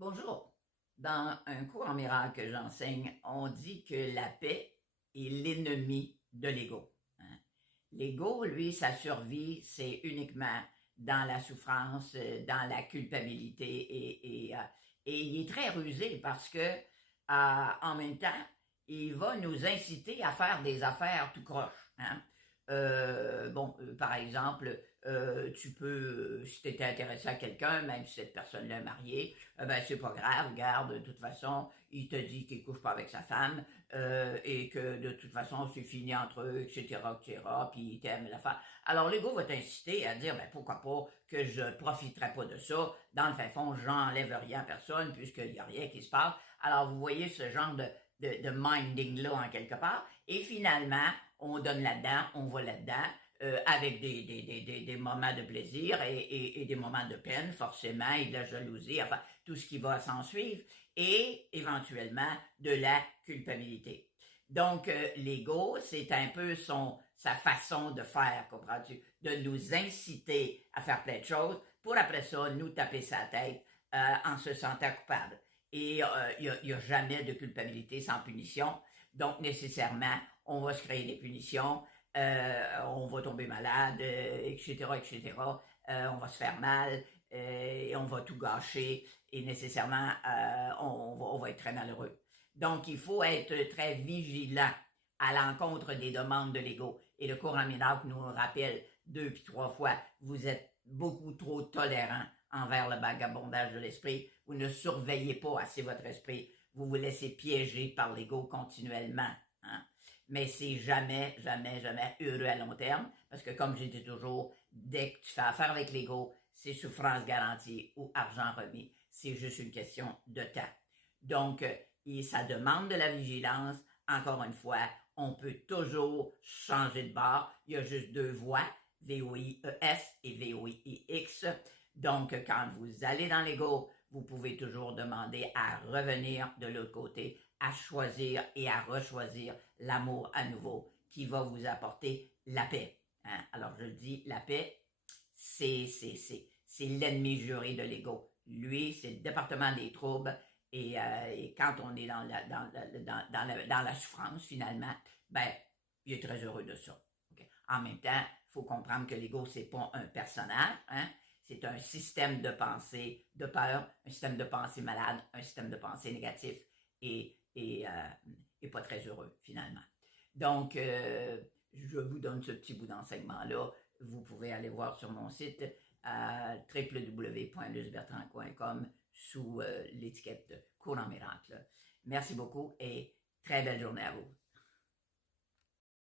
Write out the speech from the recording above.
Bonjour. Dans un cours en miracle que j'enseigne, on dit que la paix est l'ennemi de l'ego. Hein. L'ego, lui, sa survie, c'est uniquement dans la souffrance, dans la culpabilité et il est très rusé parce que en même temps, il va nous inciter à faire des affaires tout croche. Hein. Par exemple, tu peux, si tu étais intéressé à quelqu'un, même si cette personne-là est mariée, ben c'est pas grave, regarde, de toute façon, il te dit qu'il couche pas avec sa femme, et que de toute façon, c'est fini entre eux, etc., etc., puis il t'aime la femme. Alors, l'ego va t'inciter à dire, ben pourquoi pas que je profiterai pas de ça. Dans le fin fond, j'enlève rien à personne, puisqu'il y a rien qui se passe. Alors, vous voyez ce genre de minding-là, en quelque part. Et finalement, on donne là-dedans, on va là-dedans, avec des moments de plaisir et des moments de peine, forcément, et de la jalousie, enfin, tout ce qui va s'en suivre, et éventuellement de la culpabilité. Donc, l'ego, c'est un peu sa façon de faire, comprends-tu, de nous inciter à faire plein de choses pour après ça nous taper sa tête en se sentant coupable. Et il n'y a jamais de culpabilité sans punition. Donc, nécessairement, on va se créer des punitions, on va tomber malade, etc., etc. On va se faire mal, et on va tout gâcher, et nécessairement, on va être très malheureux. Donc, il faut être très vigilant à l'encontre des demandes de l'ego. Et le cours en miracle nous rappelle 2 puis 3 fois, vous êtes beaucoup trop tolérant envers le vagabondage de l'esprit. Vous ne surveillez pas assez votre esprit. Vous vous laissez piéger par l'ego continuellement. Hein? Mais c'est jamais, jamais, jamais heureux à long terme, parce que comme j'ai dit toujours, dès que tu fais affaire avec l'ego, c'est souffrance garantie ou argent remis. C'est juste une question de temps. Donc, ça demande de la vigilance. Encore une fois, on peut toujours changer de bord. Il y a juste deux voies, V-O-I-E-S et V-O-I-X. Donc, quand vous allez dans l'ego, vous pouvez toujours demander à revenir de l'autre côté, à choisir et à rechoisir l'amour à nouveau qui va vous apporter la paix. Hein? Alors, je le dis, la paix, c'est l'ennemi juré de l'ego. Lui, c'est le département des troubles. Et quand on est dans la souffrance, finalement, ben, il est très heureux de ça. Okay? En même temps, il faut comprendre que l'ego, c'est pas un personnage, hein? C'est un système de pensée de peur, un système de pensée malade, un système de pensée négatif et pas très heureux, finalement. Donc, je vous donne ce petit bout d'enseignement-là. Vous pouvez aller voir sur mon site www.lucebertrand.com sous l'étiquette Cours en miracle. Merci beaucoup et très belle journée à vous.